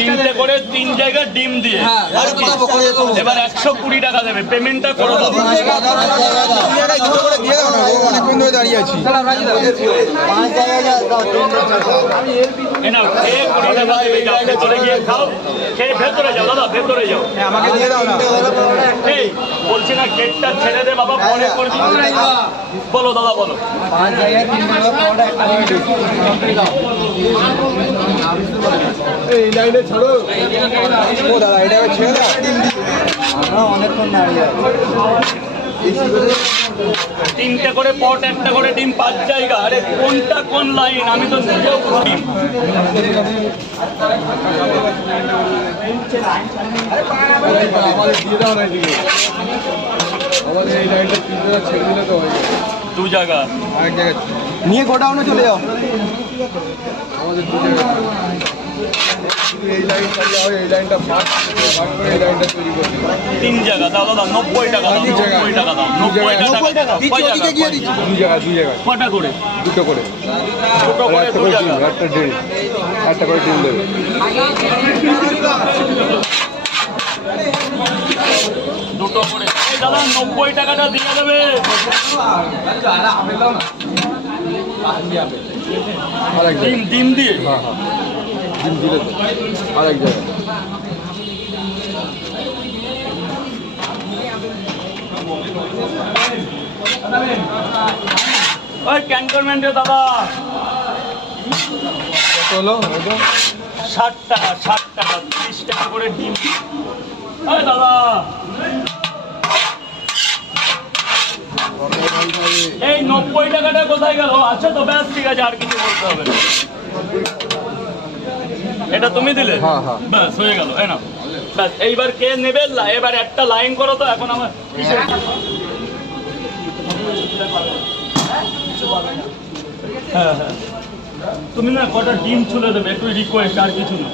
তিনটে করে 3 জায়গায় ডিম দিয়ে এবার 120 টাকা দেবে, পেমেন্টটা করে দাও। দাঁড়িয়ে আছি ভেতরে গিয়ে খাও, খেয়ে ভেতরে যাও দাদা, ভেতরে যাও। আমাকে দিয়ে দাও না। এই বলছি না গেটটা ছেড়ে দে বাবা, পরে করে দিবি। বলো দাদা বলো। এই লাইনে ছাড়ো। ও দাদা এটা ছেড়ে দাও। আমরা অনেকক্ষণ দাঁড়িয়ে আছি। 3টে করে পট, 1টা করে ডিম, 5 জায়গা। আরে কোনটা কোন লাইন আমি তো নিজেও ডিম। আমাদের দিয়ে দাও না এদিকে। আমাদের এই লাইনটা 3 জায়গা ছেড়ে দিলে তো হয়ে যাবে। 2 জায়গা আরেক জায়গায় নিয়ে গোডাউনে চলে যাও। আমাদের 2 জায়গা এই লাইনটা যাও, এই লাইনটা ভাগ করে এই লাইনটা তৈরি করতে 3 জায়গা দাও দাদা, 90 টাকা দাও, 90 টাকা দাও, 90 টাকা। 2 জায়গা 2 জায়গা কটা করে? 2টো করে। 2টো করে 2 জায়গা। একটা করে ডিম দেবে। দুটো করে দাদা, 90 টাকাটা দিয়ে দেবে। ডিম ডিম দিয়ে হ্যাঁ হ্যাঁ ডিম দিলে তো আরেক জায়গা। ওই ক্যান্টনমেন্টে দাদা কত হলো? 60 টাকা, 60 টাকা, 30 টাকা করে ডিম। ওই দাদা এই 90 টাকাটা কোথায় গেল? আচ্ছা তো ব্যাস, ঠিক আছে, আর কিছু বলতে হবে না। এটা তুমি দিলে? হ্যাঁ হ্যাঁ ব্যাস হয়ে গেল। এই না ব্যাস, এইবার কে নেবে? এবার একটা লাইন করো তো। এখন আমার হ্যাঁ হ্যাঁ, তুমি না কটা ডিম ছুলে দেবে, একটু রিকোয়েস্ট, আর কিছু না।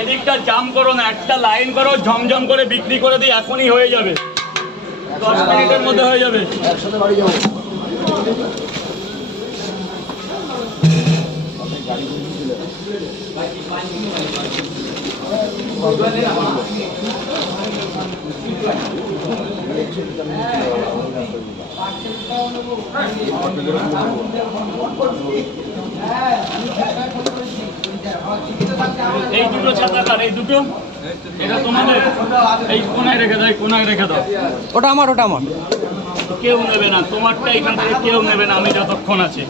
এদিকটা জাম করো না, একটা লাইন করো, ঝমঝম করে বিক্রি করে দিই, এখনই হয়ে যাবে, 10 মিনিটের মধ্যে হয়ে যাবে। একসাথে বাড়ি যাবো। এই দুটো ছাতাকার, এই দুটো এটা তোমাদের, এই কোনায় রেখে দাও, এই কোনায় রেখে দাও। ওটা আমার, ওটা আমার। কেউ নেবে না তোমারটা, এখান থেকে কেউ নেবে না আমি যতক্ষণ আছি।